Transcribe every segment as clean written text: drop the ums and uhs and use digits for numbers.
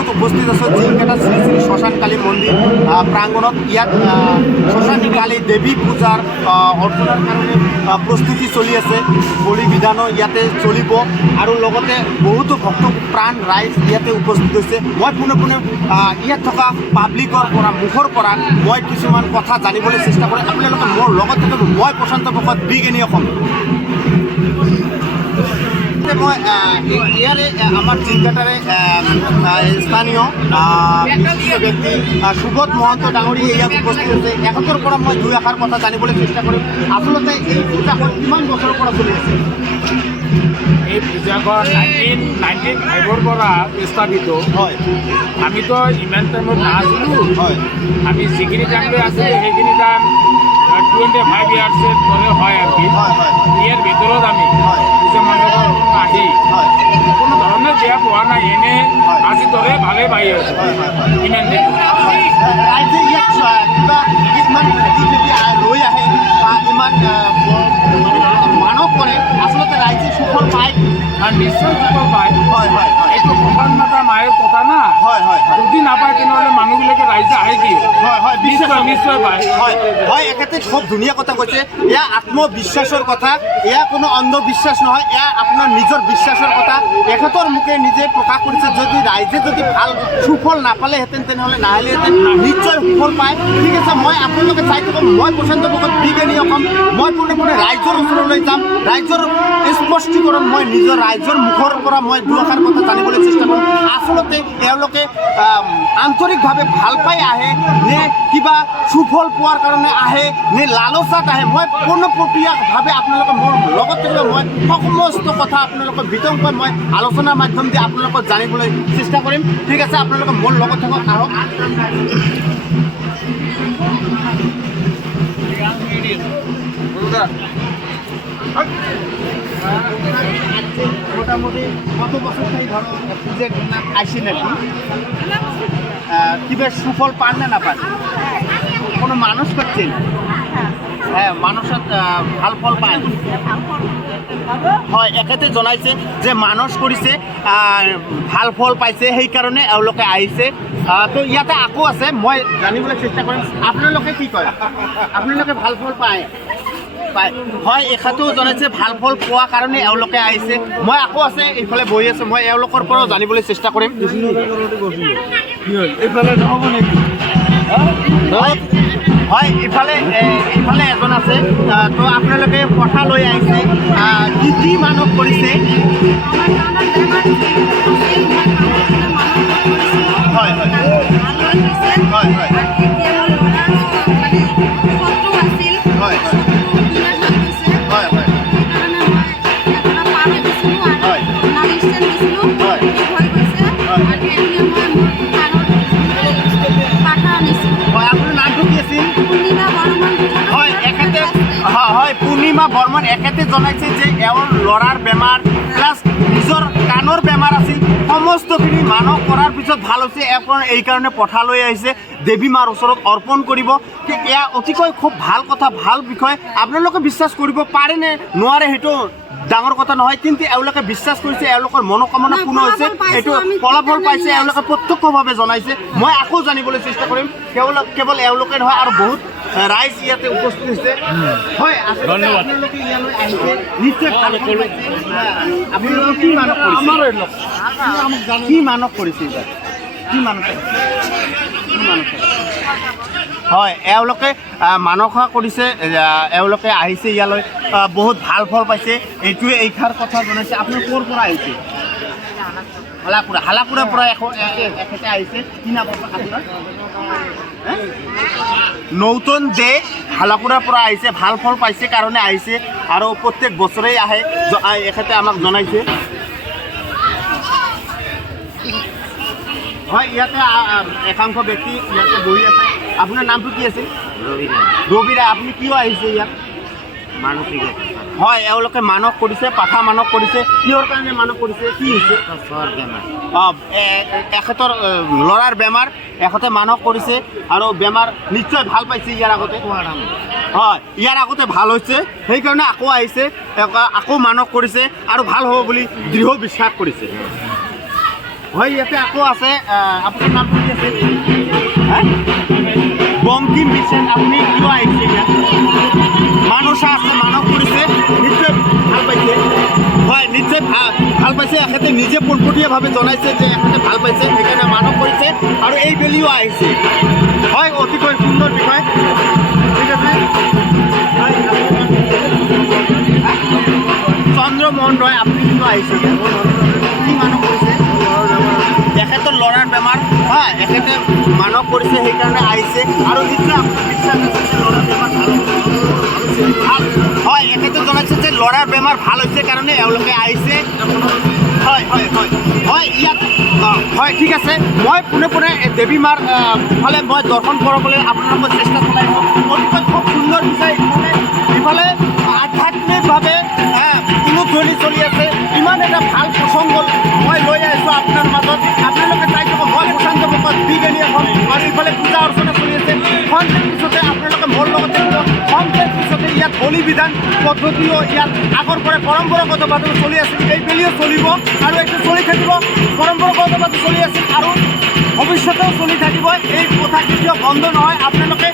মুহূৰ্তত উপস্থিত আছোঁ জিংকেটা শ্ৰী শ্ৰী শ্মশানকালী মন্দিৰ প্ৰাংগণত। ইয়াত শ্মশানকালী দেৱী পূজাৰ অৰ্চনাৰ কাৰণে প্ৰস্তুতি চলি আছে। বলি বিধানো ইয়াতে চলিব আৰু লগতে বহুতো ভক্ত প্ৰাণ ৰাইজ ইয়াতে উপস্থিত হৈছে। মই পোনে পোনে ইয়াত থকা পাব্লিকৰ পৰা মুখৰ পৰা মই কিছুমান কথা জানিবলৈ চেষ্টা কৰিম। আপোনালোকে মোৰ লগত থাকিব। মই প্ৰশান্ত ভকত, বিগ এনি অসম। মই ইয়াৰে আমাৰ জিংকেটাৰে স্থানীয় বিশিষ্ট ব্যক্তি সুবোধ মহন্ত ডাঙৰী ইয়াত উপস্থিত হৈছে। এখেতৰ পৰা মই দুই এষাৰ কথা জানিবলৈ চেষ্টা কৰিম। আচলতে এই পূজাখন কিমান বছৰৰ পৰা চলি আছে? এই পূজাখন 1995 পৰা স্থাপিত হয়। আমিতো ইমান টাইমত নাছিলোঁ। হয়। আমি যিখিনি টাইমলৈ আছিলোঁ সেইখিনি টাইম 25 ইয়াৰ্ছৰ দৰে হয় আৰু কি। হয় হয় ইয়াৰ ভিতৰত আমি হয় পূজা মণ্ডপত আহি হয় কোনো ধৰণে বেয়া পোৱা নাই। এনে আজি দৰে ভালেই পাই আছোঁ ইমান দিন। ৰাইজে ইয়াত কিবা কিছুমান লৈ আহে বা ইমান মানৱ কৰে, আচলতে ৰাইজে সুফল পায় আৰু নিশ্চয় সুফল পায়। হয় হয় হয় এইটো সমান মাতা মায়েৰ কথা না। হয় হয় যদি নাপায় তেনেহ'লে মানুহবিলাকে ৰাইজে আহে কি হয় হয় নিশ্চয় নিশ্চয় পায়। হয় হয় এখেতে খুব ধুনীয়া কথা কৈছে। এয়া আত্মবিশ্বাসৰ কথা, এয়া কোনো অন্ধবিশ্বাস নহয়, এয়া আপোনাৰ নিজৰ বিশ্বাসৰ কথা। এখেতৰ মুখে নিজে প্ৰকাশ কৰিছে যদি ৰাইজে যদি ভাল সুফল নাপালেহেঁতেন তেনেহ'লে নাহিলেহেঁতেন, নিশ্চয় সুফল পায়। ঠিক আছে, মই আপোনালোকে চাই থাকক। মই প্ৰশান্ত ভকত, বিগ এনি অসম। মই পোনে পোনে ৰাইজৰ ওচৰলৈ যাম। ৰাইজৰ স্পষ্টীকৰণ মই নিজৰ ৰাইজৰ মুখৰ পৰা মই দুআষাৰ কথা জানিবলৈ চেষ্টা কৰিম। আচলতে তেওঁলোকে আন্তৰিকভাৱে ভাল পাই আহে নে কিবা সুফল পোৱাৰ কাৰণে আহে নে লালচাত আহে, মই পোনপটীয়াভাৱে আপোনালোকে মোৰ লগত থাকিব। মই সমস্ত কথা আপোনালোকক বিতংকৈ মই আলোচনাৰ মাধ্যম দি আপোনালোকক জানিবলৈ চেষ্টা কৰিম। ঠিক আছে, আপোনালোকে মোৰ লগত থাকক। আহক। মোটামুটি কত বছর থেকে ধরো পুজোর আসি নাকি কিবা সুফল পান না পান? কোনো মানুষ করছেন? হ্যাঁ, মানুষত ভাল ফল পায়। হয়, এখেতে জনাইছে যে মানুষ কৰিছে, ভাল ফল পাইছে, সেইকাৰণে এওঁলোকে আহিছে। তো ইয়াতে আকৌ আছে, মই জানিবলৈ চেষ্টা কৰিম। আপোনালোকে কি কয়? আপোনালোকে ভাল ফল পায়? পায়। হয়, এখেতেও জনাইছে ভাল ফল পোৱা কাৰণে এওঁলোকে আহিছে। মই আকৌ আছে এইফালে বহি আছে, মই এওঁলোকৰ পৰাও জানিবলৈ চেষ্টা কৰিম। এইফালে নহ'ব নেকি? হয়, ইফালে এজন আছে। তো আপোনালোকে কথা লৈ আহিছে, কি মানৱ কৰিছে? হয় হয় হয় হয় হয় পূৰ্ণিমা বৰ্মন। এখেতে জনাইছে যে এওঁৰ ল'ৰাৰ বেমাৰ প্লাছ নিজৰ কাণৰ বেমাৰ আছিল, সমস্তখিনি মানৱ কৰাৰ পিছত ভাল হৈছে। এইকাৰণে পথাৰলৈ আহিছে দেৱী মাৰ ওচৰত অৰ্পণ কৰিব। এয়া অতিকৈ খুব ভাল কথা, ভাল বিষয়। আপোনালোকে বিশ্বাস কৰিব পাৰে নে নোৱাৰে সেইটো ডাঙৰ কথা নহয়, কিন্তু এওঁলোকে বিশ্বাস কৰিছে, এওঁলোকৰ মনোকামনা পূৰ্ণ হৈছে, এইটো ফলাফল পাইছে, এওঁলোকে প্ৰত্যক্ষভাৱে জনাইছে। মই আকৌ জানিবলৈ চেষ্টা কৰিম। কেৱল এওঁলোকে নহয় আৰু বহুত ৰাইজ ইয়াতে উপস্থিত হৈছে। হয়, ধন্যবাদ। আপোনালোকে ইয়ালৈ আহিছে, নিশ্চয় ভাল ফল পাইছে। আপোনালোকে কি মানৱ কৰিছে? কি মানৱ কৰিছে এইবাৰ? কি মানৱ? হয়, এওঁলোকে মানসা কৰিছে, এওঁলোকে আহিছে ইয়ালৈ, বহুত ভাল ফল পাইছে। এইটোৱে এইষাৰ কথা জনাইছে। আপোনাৰ ক'ৰ পৰা আহিছে? হালাকুৰাৰ পৰা এখেতে আহিছে। কি নাম আপোনাৰ? নৌতন দে হালাকুৰাৰ পৰা আহিছে, ভাল ফল পাইছে কাৰণে আহিছে আৰু প্ৰত্যেক বছৰেই আহে, এখেতে আমাক জনাইছে। হয়, ইয়াতে একাংশ ব্যক্তি ইয়াতে বহি আছে। আপোনাৰ নামটো কি আছিল? ৰবিৰা। আপুনি কিয় আহিছে ইয়াত? মানসিক। হয়, এওঁলোকে মানস কৰিছে, পাঠা মানস কৰিছে। কিহৰ কাৰণে মানস কৰিছে? কি হৈছে? এখেতৰ ল'ৰাৰ বেমাৰ, এখেতে মানস কৰিছে আৰু বেমাৰ নিশ্চয় ভাল পাইছে ইয়াৰ আগতে। হয়, ইয়াৰ আগতে ভাল হৈছে, সেইকাৰণে আকৌ আহিছে, আকৌ মানস কৰিছে আৰু ভাল হ'ব বুলি দৃঢ় বিশ্বাস কৰিছে। হয় ইয়াতে আকৌ আছে আপোনাৰ নামটো কি আছে বংকিম বিশেষ আপুনি কিয় আহিছে ইয়াত মানুষা আছে মানৱ কৰিছে নিশ্চয় ভাল পাইছে হয় নিশ্চয় ভাল পাইছে এখেতে নিজে পোনপটীয়াভাৱে জনাইছে যে এখেতে ভাল পাইছে সেইকাৰণে মানৱ কৰিছে আৰু এই বেলিও আহিছে হয় অতিকৈ সুন্দৰ বিষয় ঠিক আছে হয় চন্দ্ৰমোহন ৰয় আপুনি কিয় আহিছে কি মানৱ কৰিছে এখেতৰ ল'ৰাৰ বেমাৰ হয় এখেতে মানৱ কৰিছে সেইকাৰণে আহিছে আৰু নিশ্চয় আপোনাৰ বিশ্বাস আছে যে ল'ৰাৰ বেমাৰ ভাল হয় এখেতে জনাইছে যে ল'ৰাৰ বেমাৰ ভাল হৈছে কাৰণে এওঁলোকে আহিছে হয় হয় হয় হয় ইয়াত হয় ঠিক আছে মই পোনে পোনে দেৱী মাৰ ফালে মই দৰ্শন কৰাবলৈ আপোনালোকৰ চেষ্টা চলাইছোঁ অতিকৈ খুব সুন্দৰ বিষয় ইফালে আধ্যাত্মিকভাৱে তুলুধনি চলি আছে ইমান এটা ভাল প্ৰসংগ মই লৈ আহিছোঁ আপোনাৰ মাজত আপোনালোকে চাই থাকক মই প্ৰশান্ত ভকত বিজ্ঞানী এখন আৰু ইফালে পূজা অৰ্চনা চলি আছে খন্তেক পিছতে আপোনালোকে মোৰ লগত থাকিব খন্তেক পিছতে ইয়াত বলি বিধান পদ্ধতিও ইয়াত আগৰ পৰা পৰম্পৰাগতভাৱে চলি আছে এই বেলিও চলিব আৰু এইটো চলি থাকিব পৰম্পৰাগতভাৱে চলি আছে আৰু ভৱিষ্যতেও চলি থাকিব এই কথা কেতিয়াও বন্ধ নহয় আপোনালোকে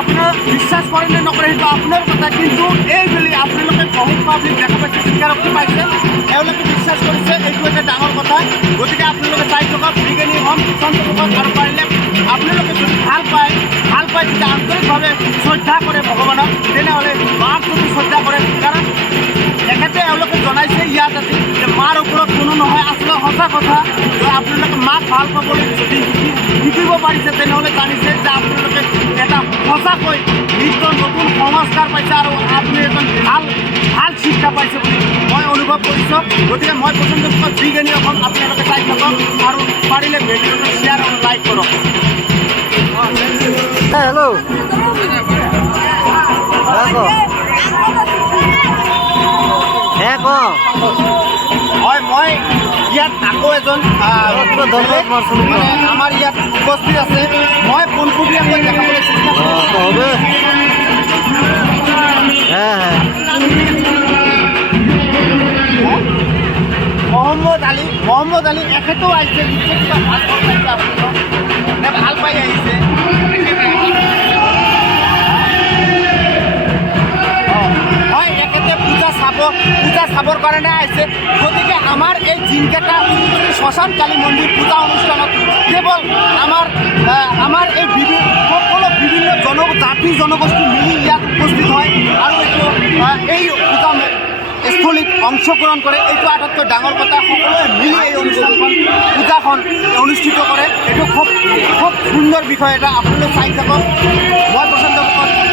আপোনাৰ বিশ্বাস কৰে নে নকৰে সেইটো আপোনাৰ কথা কিন্তু এই বুলি আপোনালোকে বহুত পাব্লিক দেখা পাইছে স্বীকাৰোক্তি পাইছে এওঁলোকে বিশ্বাস কৰিছে এইটো এটা ডাঙৰ কথা গতিকে আপোনালোকে চাই থকা বিজ্ঞানী হম সন্তোষক আৰু পাৰিলে আপোনালোকে যদি ভাল পায় যদি আন্তৰিকভাৱে শ্ৰদ্ধা কৰে ভগৱানক তেনেহ'লে মাক যদি শ্ৰদ্ধা কৰে কাৰণ তেখেতে এওঁলোকে জনাইছে ইয়াত আজি যে মাৰ ওপৰত কোনো নহয় আচলতে সঁচা কথা যে আপোনালোকে মাক ভাল পাবলৈ যদি শিকিব পাৰিছে তেনেহ'লে জানিছে যে আপোনালোকে এটা সঁচাকৈ নিত্য নতুন সংস্কাৰ পাইছে আৰু আপুনি এজন ভাল শিক্ষা পাইছে বুলি মই অনুভৱ কৰিছোঁ গতিকে মই পচন্দ কৰা বিজ্ঞানী এখন আপোনালোকে চাই থাকক আৰু পাৰিলে ভিডিঅ'টো শ্বেয়াৰ আৰু লাইক কৰক হেল্ল' হয় মই ইয়াত আকৌ এজন মানে আমাৰ ইয়াত উপস্থিত আছে মই পোনপটীয়াকৈ দেখাবলৈ চেষ্টা হবে হ্যাঁ হ্যাঁ মহম্মদ আলী এখেতেও আহিছে নিশ্চয় কিবা ভাল পাইছে আপোনালোক নে ভাল পাই আহিছে হয় এখেতে পূজা চাবৰ কাৰণে আহিছে গতিকে আমাৰ এই জিনকেটা শ্মশান কালী মন্দিৰ পূজা অনুষ্ঠানত কেৱল আমাৰ এই সকলো বিভিন্ন জাতি জনগোষ্ঠী মিলি ইয়াত উপস্থিত হয় আৰু এইটো এই পূজা স্থলীত অংশগ্ৰহণ কৰে এইটো আটাইতকৈ ডাঙৰ কথা সকলোৱে মিলি এই অনুষ্ঠানখন পূজাখন অনুষ্ঠিত কৰে এইটো খুব সুন্দৰ বিষয় এটা আপোনালোকে চাই থাকক মই পচন্দ কৰোঁ